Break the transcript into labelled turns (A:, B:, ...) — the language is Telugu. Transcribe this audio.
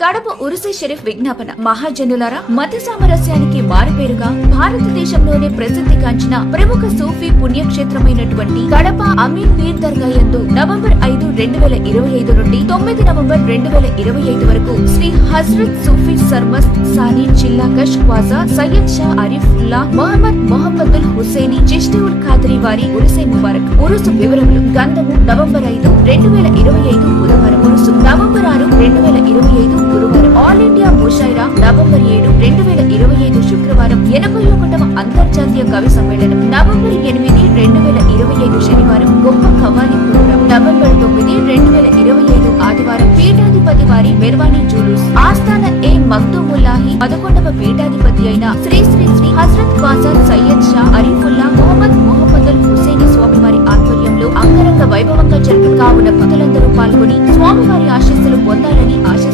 A: కడప ఉరుసి షరీఫ్ విజ్ఞాపన. మహాజనులారా మత సామరస్యానికి మారుపేరుగా భారతదేశంలోనే ప్రసిద్ధిగాంచిన ప్రముఖ సూఫీ పుణ్యక్షేత్రమైనటువంటి కడప అమీన్ పీర్ దర్గా యందు నవంబర్ ఐదు రెండు వేల ఇరవై ఐదు నుండి తొమ్మిది నవంబర్ రెండు వేల ఇరవై ఐదు వరకు శ్రీ హజ్రత్ సూఫీ సర్మస్త్ సాని చిల్లా కష్ సయ్యద్ షా అరిఫుల్లా మొహమ్మద్ మొహమ్మదుల్ హుసేని చిష్టివుల్ ఖాద్రి వారి ఉరుసే ముబారక్. ఉరుసు వివరములు గంధము నవంబర్ ఐదు రెండు వేల ఇరవై ఐదు బుధవారం ఉరుసు. నవంబర్ రెండు వేల ఇరవై ఐదు గురువారం ఆల్ ఇండియా ముషాయిరా నవంబర్ ఏడు రెండు వేల ఇరవై ఐదు శుక్రవారం ఎనభై ఒకటవ అంతర్జాతీయ కవి సమ్మేళనం. నవంబర్ ఎనిమిది రెండు వేల ఇరవై ఐదు శనివారం గొప్ప కవాలి ప్రోగ్రాం. నవంబర్ తొమ్మిది రెండు వేల ఇరవై ఐదు ఆదివారం పీఠాధిపతి వారి మెర్వానీ జూలూస్. ఆస్థాన ఏ మక్తూముల్లాహి పదకొండవ పీఠాధిపతి అయిన శ్రీ శ్రీ శ్రీ హజరత్ ఖాజా సయ్యద్ షా అరీఫుల్లా మొహమ్మద్ మొహమ్మదుల్ హుసేని స్వామి వారి ఆధ్వర్యంలో అంగరంగ వైభవంగా జరుపు కావున భక్తులందరూ పాల్గొని 我带着你.